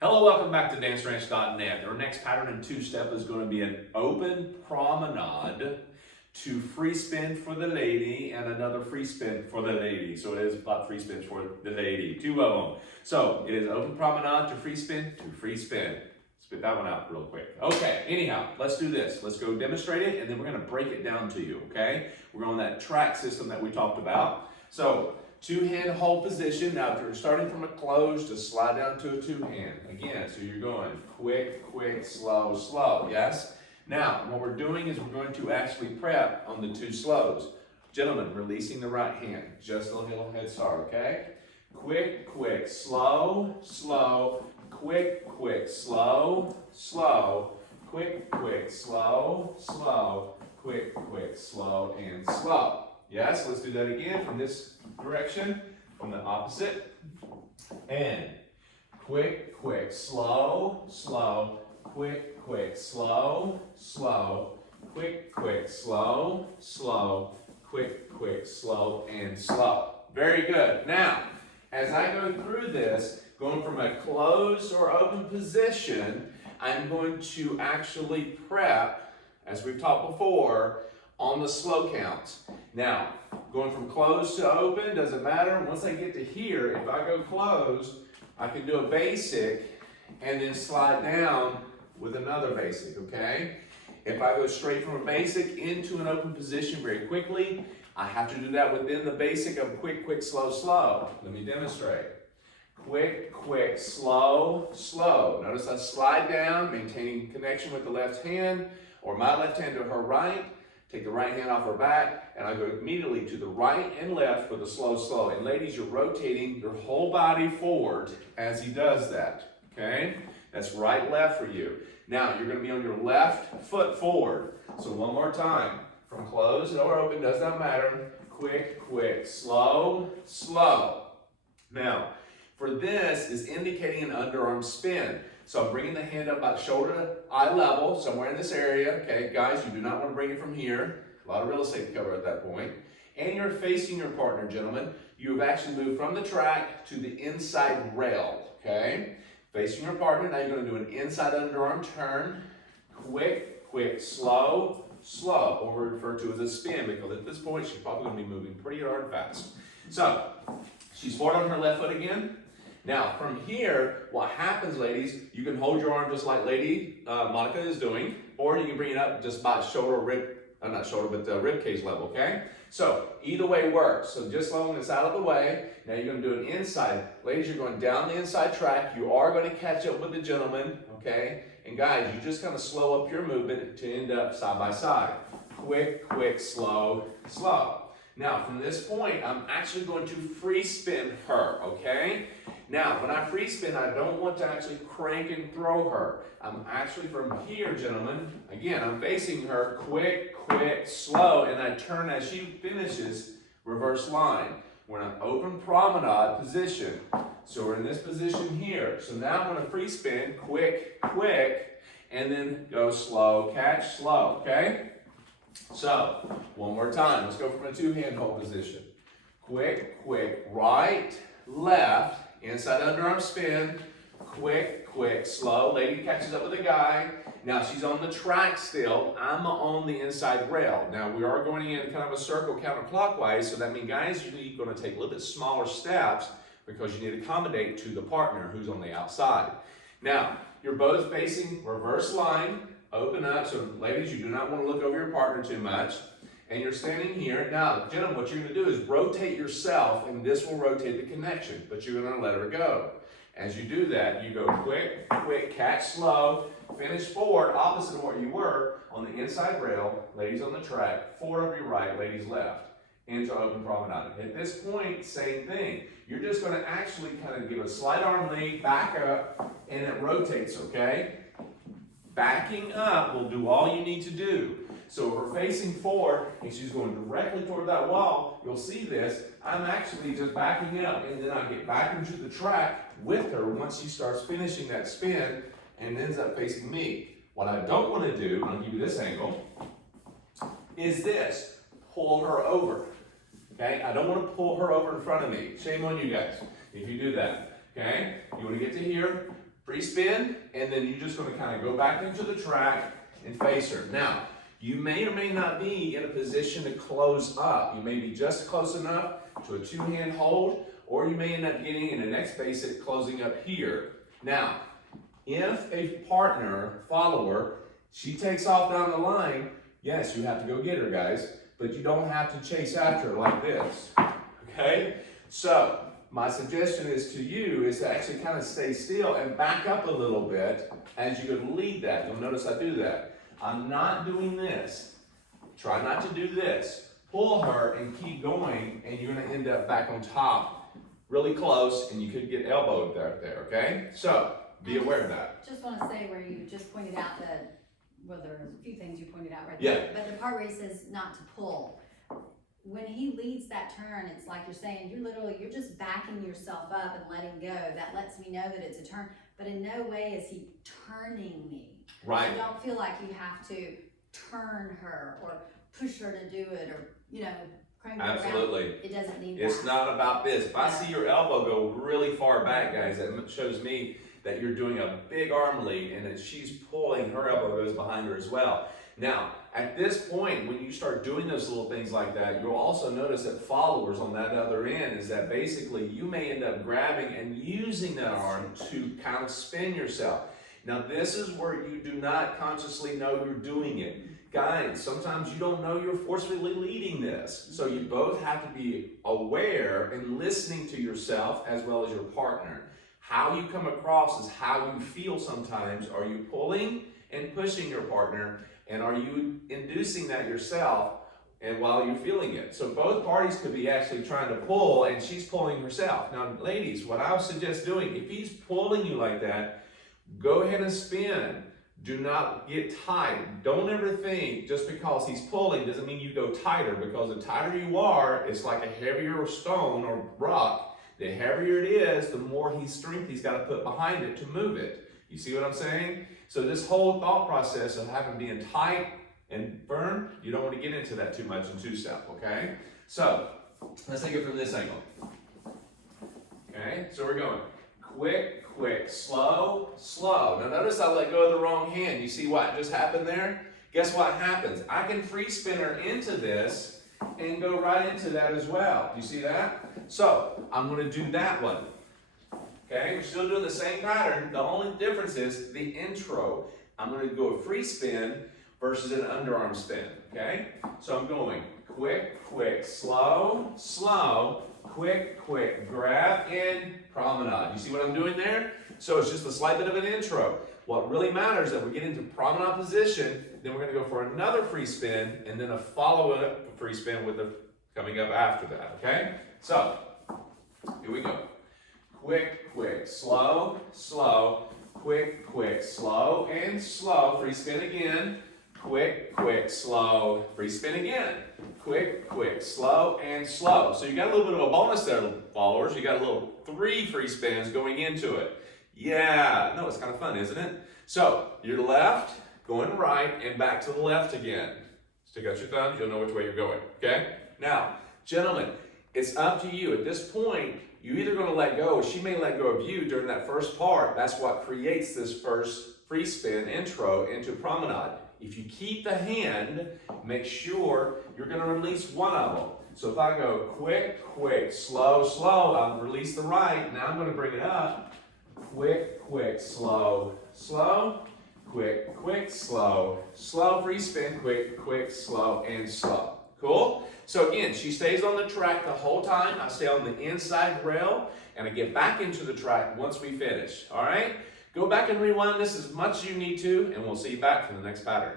Hello, welcome back to danceranch.net. Our next pattern in two-step is going to be an open promenade to free spin for the lady and another free spin for the lady. So it is about free spins for the lady, two of them. So it is open promenade to free spin to free spin. Spit that one out real quick. Okay, anyhow, let's do this. Let's go demonstrate it and then we're going to break it down to you, okay? We're on that track system that we talked about. So two-hand hold position. Now, if you're starting from a close, just slide down to a two-hand. Again, so you're going quick, quick, slow, slow, yes? Now, what we're doing is we're going to actually prep on the two slows. Gentlemen, releasing the right hand. Just a little head start, okay? Quick, quick, slow, slow, quick, quick, slow, slow, quick, quick, slow, slow, quick, quick, slow, and slow. Yes, let's do that again from this direction, from the opposite. And quick, quick, slow, slow, quick, quick, slow, slow, quick, quick, slow, slow, quick, quick, slow, and slow. Very good. Now, as I go through this, going from a closed or open position, I'm going to actually prep, as we've taught before, on the slow counts. Now, going from closed to open, doesn't matter. Once I get to here, if I go closed, I can do a basic and then slide down with another basic, okay? If I go straight from a basic into an open position very quickly, I have to do that within the basic of quick, quick, slow, slow. Let me demonstrate. Quick, quick, slow, slow. Notice I slide down, maintaining connection with the left hand, or my left hand to her right. Take the right hand off her back, and I go immediately to the right and left for the slow, slow. And ladies, you're rotating your whole body forward as he does that, okay? That's right, left for you. Now, you're gonna be on your left foot forward. So one more time. From closed or open, does not matter. Quick, quick, slow, slow. Now, for this is indicating an underarm spin. So I'm bringing the hand up about shoulder to eye level, somewhere in this area. Okay, guys, you do not want to bring it from here. A lot of real estate to cover at that point. And you're facing your partner, gentlemen. You have actually moved from the track to the inside rail, okay? Facing your partner, now you're going to do an inside underarm turn. Quick, quick, slow, slow, or referred to as a spin, because at this point, she's probably going to be moving pretty hard fast. So, she's forward on her left foot again. Now, from here, what happens, ladies, you can hold your arm just like Lady Monica is doing, or you can bring it up just by shoulder, rib cage level, okay? So, either way works. So, just long as it's out of the way, now you're going to do an inside. Ladies, you're going down the inside track. You are going to catch up with the gentleman, okay? And guys, you just kind of slow up your movement to end up side by side. Quick, quick, slow, slow. Now, from this point, I'm actually going to free spin her, okay? Now, when I free spin, I don't want to actually crank and throw her. I'm actually from here, gentlemen. Again, I'm facing her quick, quick, slow, and I turn as she finishes, reverse line. We're in an open promenade position. So we're in this position here. So now I'm going to free spin, quick, quick, and then go slow, catch, slow, okay? So, one more time. Let's go from a two-hand hold position. Quick, quick, right, left, inside underarm spin, quick, quick, slow. Lady catches up with the guy. Now she's on the track still. I'm on the inside rail. Now we are going in kind of a circle counterclockwise, so that means, guys, you're going to take a little bit smaller steps because you need to accommodate to the partner who's on the outside. Now, you're both facing reverse line. Open up, so ladies, you do not want to look over your partner too much. And you're standing here. Now, gentlemen, what you're going to do is rotate yourself, and this will rotate the connection, but you're going to let her go. As you do that, you go quick, quick, catch slow, finish forward, opposite of where you were, on the inside rail, ladies on the track, forward of your right, ladies left, into open promenade. At this point, same thing. You're just going to actually kind of give a slight arm lead, back up, and it rotates, okay? Backing up will do all you need to do. So if we're facing forward and she's going directly toward that wall, you'll see this. I'm actually just backing up, and then I get back into the track with her once she starts finishing that spin and ends up facing me. What I don't want to do, I'll give you this angle, is this. Pull her over. Okay? I don't want to pull her over in front of me. Shame on you guys if you do that. Okay? You want to get to here, free spin, and then you're just going to kind of go back into the track and face her. Now, you may or may not be in a position to close up. You may be just close enough to a two-hand hold, or you may end up getting in the next basic closing up here. Now, if a partner, follower, she takes off down the line, yes, you have to go get her, guys, but you don't have to chase after her like this, okay? So, my suggestion is to you is to actually kind of stay still and back up a little bit as you go lead that. You'll notice I do that. I'm not doing this. Try not to do this. Pull her and keep going, and you're going to end up back on top, really close, and you could get elbowed there, okay? So, be aware of that. Just want to say where you just pointed out that, well, there's a few things you pointed out right Yeah. there, but the part where he says not to pull. When he leads that turn, it's like you're saying, you're just backing yourself up and letting go. That lets me know that it's a turn, but in no way is he turning me. Right. You don't feel like you have to turn her or push her to do it or, crank her around. Absolutely. It doesn't need It's that. not about this. If I see your elbow go really far back, guys, that shows me that you're doing a big arm lead and that she's pulling, her elbow goes behind her as well. Now, at this point, when you start doing those little things like that, you'll also notice that followers on that other end is that basically you may end up grabbing and using that arm to kind of spin yourself. Now, this is where you do not consciously know you're doing it. Guys, sometimes you don't know you're forcefully leading this. So you both have to be aware and listening to yourself as well as your partner. How you come across is how you feel sometimes. Are you pulling and pushing your partner? And are you inducing that yourself and while you're feeling it? So both parties could be actually trying to pull and she's pulling herself. Now, ladies, what I would suggest doing, if he's pulling you like that, go ahead and spin. Do not get tight. Don't ever think just because he's pulling doesn't mean you go tighter, because the tighter you are, it's like a heavier stone or rock. The heavier it is, the more strength he's got to put behind it to move it. You see what I'm saying? So this whole thought process of having being tight and firm, you don't want to get into that too much in two-step, okay? So let's take it from this angle. Okay, so we're going quick, quick, slow, slow. Now notice I let go of the wrong hand. You see what just happened there? Guess what happens? I can free spin her into this and go right into that as well. Do you see that? So I'm going to do that one. Okay, we're still doing the same pattern. The only difference is the intro. I'm going to go a free spin versus an underarm spin. Okay, so I'm going quick, quick, slow, slow, quick, quick, grab, and promenade. You see what I'm doing there? So it's just a slight bit of an intro. What really matters is that we get into promenade position, then we're going to go for another free spin, and then a follow-up free spin with the coming up after that. Okay, so here we go. Quick, quick, slow, slow, quick, quick, slow, and slow. Free spin again. Quick, quick, slow, free spin again. Quick, quick, slow, and slow. So you got a little bit of a bonus there, followers. You got a little 3 free spins going into it. Yeah, no, it's kind of fun, isn't it? So your left, going right, and back to the left again. Stick out your thumbs, you'll know which way you're going, okay? Now, gentlemen, it's up to you. At this point, you're either going to let go, or she may let go of you during that first part. That's what creates this first free spin intro into promenade. If you keep the hand, make sure you're going to release one of them. So if I go quick, quick, slow, slow, I'll release the right. Now I'm going to bring it up. Quick, quick, slow, slow. Quick, quick, slow, slow. Free spin, quick, quick, slow, and slow. Cool? So again, she stays on the track the whole time. I stay on the inside rail, and I get back into the track once we finish. All right? Go back and rewind this as much as you need to, and we'll see you back for the next pattern.